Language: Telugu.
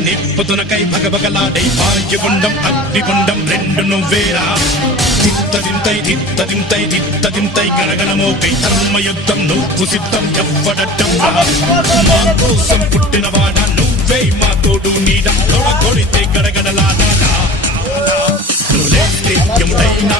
నిప్పుతునకై భగభగలాడై భాగ్యగుండం అగ్నిగుండం రెండు నువ్వేరా తిత్తదింతై గరగణమోకై ధర్మయుద్ధం నువ్వు సిద్ధం ఎవ్వడట్టం మా కోసం పుట్టినవాడా నువ్వే మా తోడు నీడ కొడితే గడగడలాడా నువ్వు లేస్తే ఎముడైనా